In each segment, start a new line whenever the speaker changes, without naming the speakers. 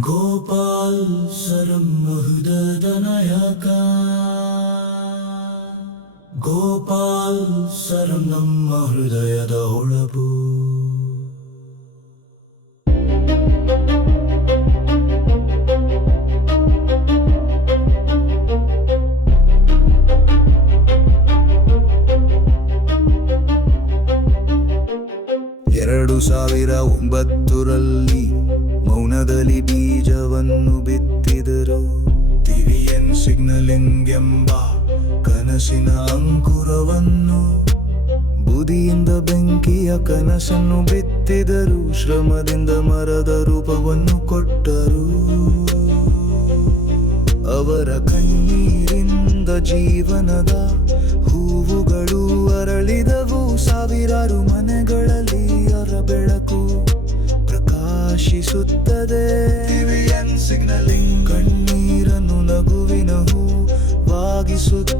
ಗೋಪಾಲ್ ನಾಯಕ. ಗೋಪಾಲ್ ಸರಂ ನಮ್ಮ ಹೃದಯದ ಹೊಳಪು. ಎರಡು ಸಾವಿರ ಒಂಬತ್ತರಲ್ಲಿ ಮೌನದಲ್ಲಿ ಬೀಜವನ್ನು ಬಿತ್ತಿದರು ಟಿವಿಎನ್ ಸಿಗ್ನಲಿಂಗ್ ಎಂಬ ಕನಸಿನ ಅಂಕುರವನ್ನು ಬುದಿಯಿಂದ ಬೆಂಕಿಯ ಕನಸನ್ನು ಬಿತ್ತಿದರು ಶ್ರಮದಿಂದ ಮರದ ರೂಪವನ್ನು ಕೊಟ್ಟರು ಅವರ ಕಣ್ಣೀರಿಂದ ಜೀವನದ ಹೂವುಗಳು ಅರಳಿದವು ಸಾವಿರಾರು ಮನೆಗಳಲ್ಲಿ ಅವರ ಬೆಳಕು ಪ್ರಕಾಶಿಸುತ್ತದೆ ಸಿಗ್ನಲಿಂಗ್ ಕಣ್ಣೀರನ್ನು ನಗುವಿನ ಹೂವಾಗಿಸುತ್ತದೆ ದೂರದ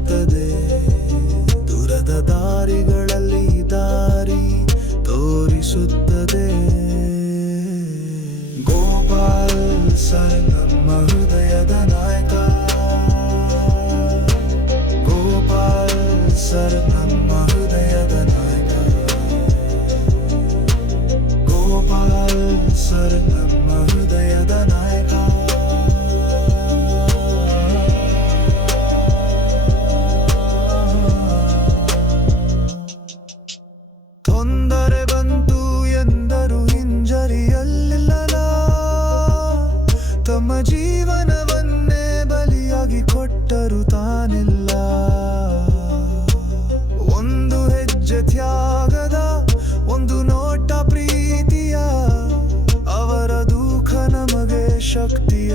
ಶಕ್ತಿಯ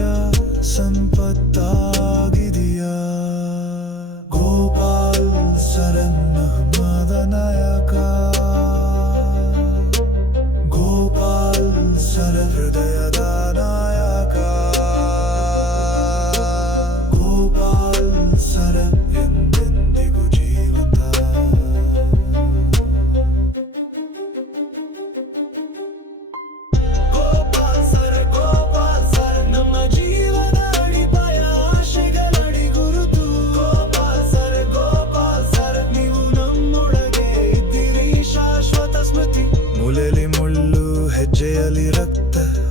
ಸಂಪತ್ತಾಗಿದೆಯಾ? ಗೋಪಾಲ್ ಸರನ್ನ ಮದ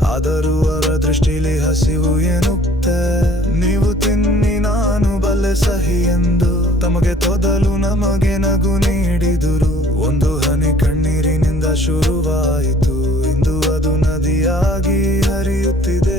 ಆದರೂ ಅವರ ದೃಷ್ಟಿಲಿ ಹಸಿವು ಏನುಕ್ತ ನೀವು ತಿನ್ನಿ, ನಾನು ಬಲ್ಲೆ ಸಹಿ ಎಂದು. ತಮಗೆ ತೊದಲು ನಮಗೆ ನಗು ನೀಡಿದುರು. ಒಂದು ಹನಿ ಕಣ್ಣೀರಿನಿಂದ ಶುರುವಾಯಿತು. ಇಂದು ಅದು ನದಿಯಾಗಿ ಹರಿಯುತ್ತಿದೆ.